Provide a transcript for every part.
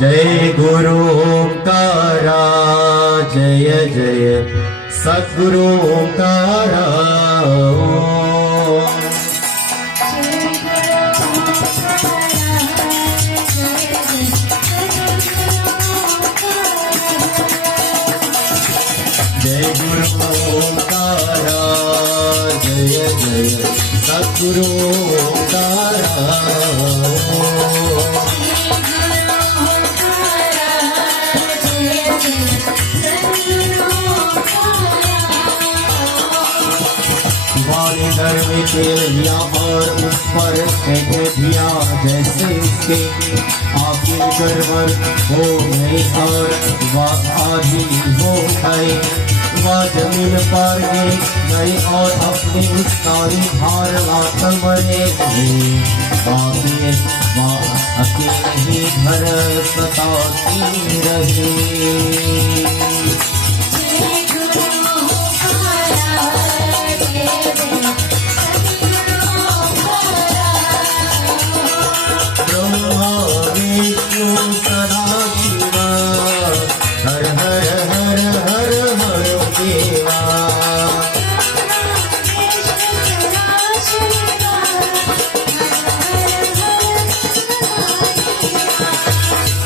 जय गुरु ओंकारा जय जय सद्गुरु ओंकारा जय गुरु ओंकारा जय जय सद्गुरु ओंकारा घर में तेलिया और उस पर फेंके दिया जैसे इसके आपके गड़बड़ हो गए और वह आधी हो गए। वह जमीन पर गए और अपने उस सारी भार लाकर मरे बाकी वह अकेले ही घर सताती रही। हर हर हर हर हर देवा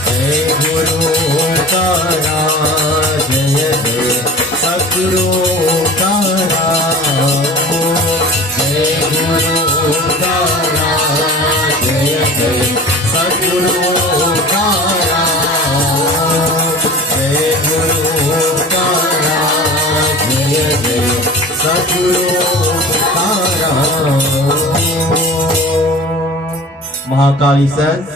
जय गुरु ओंकारा जय जय सद्गुरु ओंकारा जय गुरु ओंकारा जय जय सद्गुरु ओंकारा जय गुरु ओंकारा जय जय सद्गुरु ओंकारा। महाकाली सर